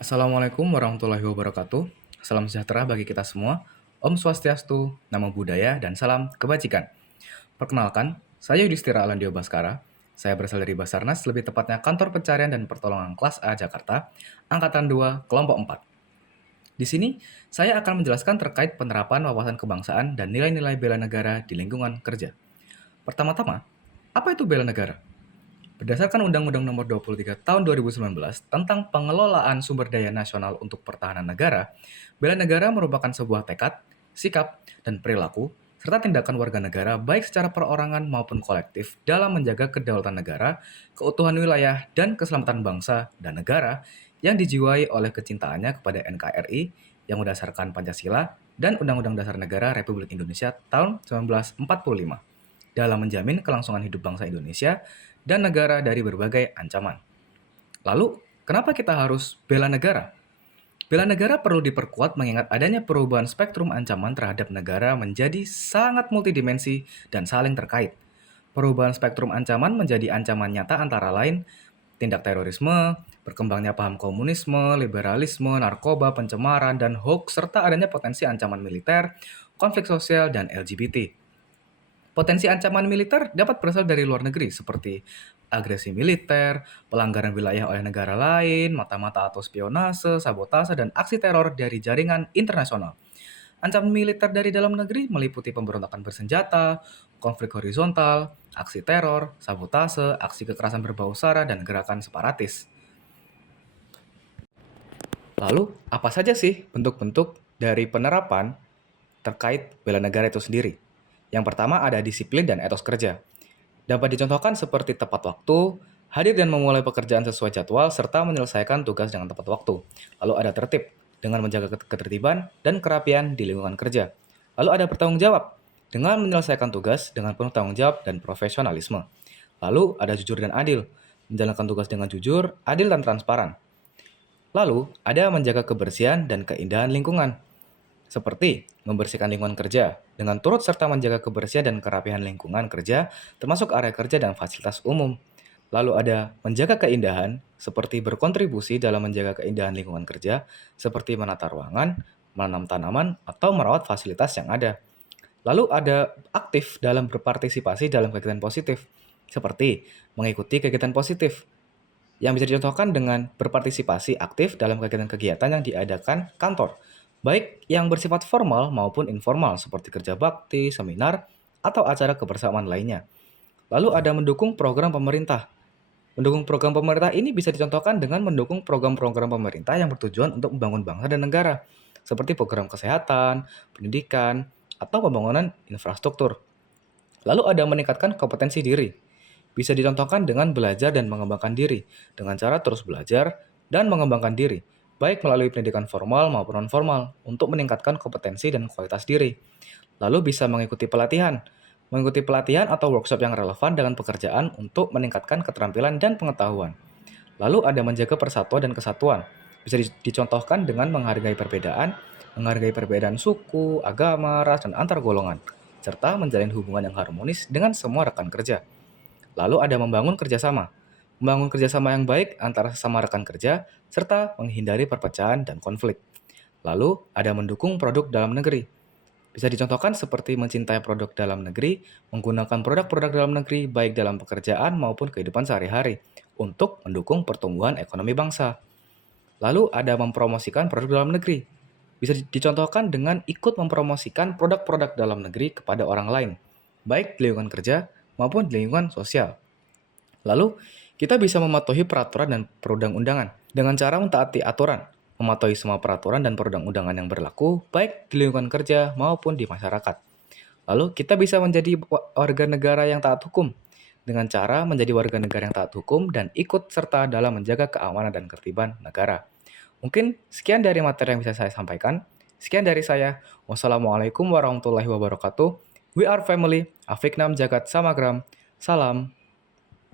Assalamualaikum warahmatullahi wabarakatuh. Salam sejahtera bagi kita semua. Om Swastiastu, Namo Buddhaya, dan salam kebajikan. Perkenalkan, saya Yudhistira Alandio Baskara. Saya berasal dari Basarnas, lebih tepatnya Kantor Pencarian dan Pertolongan Kelas A Jakarta, Angkatan 2, Kelompok 4. Di sini, saya akan menjelaskan terkait penerapan wawasan kebangsaan dan nilai-nilai bela negara di lingkungan kerja. Pertama-tama, apa itu bela negara? Berdasarkan Undang-Undang Nomor 23 Tahun 2019 tentang Pengelolaan Sumber Daya Nasional untuk Pertahanan Negara, bela negara merupakan sebuah tekad, sikap, dan perilaku serta tindakan warga negara baik secara perorangan maupun kolektif dalam menjaga kedaulatan negara, keutuhan wilayah, dan keselamatan bangsa dan negara yang dijiwai oleh kecintaannya kepada NKRI yang berdasarkan Pancasila dan Undang-Undang Dasar Negara Republik Indonesia tahun 1945 dalam menjamin kelangsungan hidup bangsa Indonesia dan negara dari berbagai ancaman. Lalu, kenapa kita harus bela negara? Bela negara perlu diperkuat mengingat adanya perubahan spektrum ancaman terhadap negara menjadi sangat multidimensi dan saling terkait. Perubahan spektrum ancaman menjadi ancaman nyata antara lain tindak terorisme, berkembangnya paham komunisme, liberalisme, narkoba, pencemaran, dan hoax, serta adanya potensi ancaman militer, konflik sosial, dan LGBT. Potensi ancaman militer dapat berasal dari luar negeri seperti agresi militer, pelanggaran wilayah oleh negara lain, mata-mata atau spionase, sabotase, dan aksi teror dari jaringan internasional. Ancaman militer dari dalam negeri meliputi pemberontakan bersenjata, konflik horizontal, aksi teror, sabotase, aksi kekerasan berbau sara, dan gerakan separatis. Lalu, apa saja sih bentuk-bentuk dari penerapan terkait bela negara itu sendiri? Yang pertama ada disiplin dan etos kerja. Dapat dicontohkan seperti tepat waktu, hadir dan memulai pekerjaan sesuai jadwal, serta menyelesaikan tugas dengan tepat waktu. Lalu ada tertib, dengan menjaga ketertiban dan kerapian di lingkungan kerja. Lalu ada bertanggung jawab, dengan menyelesaikan tugas dengan penuh tanggung jawab dan profesionalisme. Lalu ada jujur dan adil, menjalankan tugas dengan jujur, adil dan transparan. Lalu ada menjaga kebersihan dan keindahan lingkungan, seperti membersihkan lingkungan kerja, dengan turut serta menjaga kebersihan dan kerapihan lingkungan kerja, termasuk area kerja dan fasilitas umum. Lalu ada menjaga keindahan, seperti berkontribusi dalam menjaga keindahan lingkungan kerja, seperti menata ruangan, menanam tanaman, atau merawat fasilitas yang ada. Lalu ada aktif dalam berpartisipasi dalam kegiatan positif, seperti mengikuti kegiatan positif, yang bisa dicontohkan dengan berpartisipasi aktif dalam kegiatan-kegiatan yang diadakan kantor, baik yang bersifat formal maupun informal seperti kerja bakti, seminar, atau acara kebersamaan lainnya. Lalu ada mendukung program pemerintah. Mendukung program pemerintah ini bisa dicontohkan dengan mendukung program-program pemerintah yang bertujuan untuk membangun bangsa dan negara, seperti program kesehatan, pendidikan, atau pembangunan infrastruktur. Lalu ada meningkatkan kompetensi diri. Bisa dicontohkan dengan belajar dan mengembangkan diri, dengan cara terus belajar dan mengembangkan diri, baik melalui pendidikan formal maupun non-formal, untuk meningkatkan kompetensi dan kualitas diri. Lalu bisa mengikuti pelatihan atau workshop yang relevan dengan pekerjaan untuk meningkatkan keterampilan dan pengetahuan. Lalu ada menjaga persatuan dan kesatuan. Bisa dicontohkan dengan menghargai perbedaan suku, agama, ras, dan antar golongan, serta menjalin hubungan yang harmonis dengan semua rekan kerja. Lalu ada membangun kerjasama yang baik antara sesama rekan kerja, serta menghindari perpecahan dan konflik. Lalu ada mendukung produk dalam negeri. Bisa dicontohkan seperti mencintai produk dalam negeri, menggunakan produk-produk dalam negeri baik dalam pekerjaan maupun kehidupan sehari-hari untuk mendukung pertumbuhan ekonomi bangsa. Lalu ada mempromosikan produk dalam negeri. Bisa dicontohkan dengan ikut mempromosikan produk-produk dalam negeri kepada orang lain, baik di lingkungan kerja maupun di lingkungan sosial. Lalu, kita bisa mematuhi peraturan dan perundang-undangan dengan cara mentaati aturan, mematuhi semua peraturan dan perundang-undangan yang berlaku, baik di lingkungan kerja maupun di masyarakat. Lalu, kita bisa menjadi warga negara yang taat hukum dengan cara menjadi warga negara yang taat hukum dan ikut serta dalam menjaga keamanan dan ketertiban negara. Mungkin sekian dari materi yang bisa saya sampaikan. Sekian dari saya. Wassalamualaikum warahmatullahi wabarakatuh. We are family. Afiknam Jagat Samagram. Salam.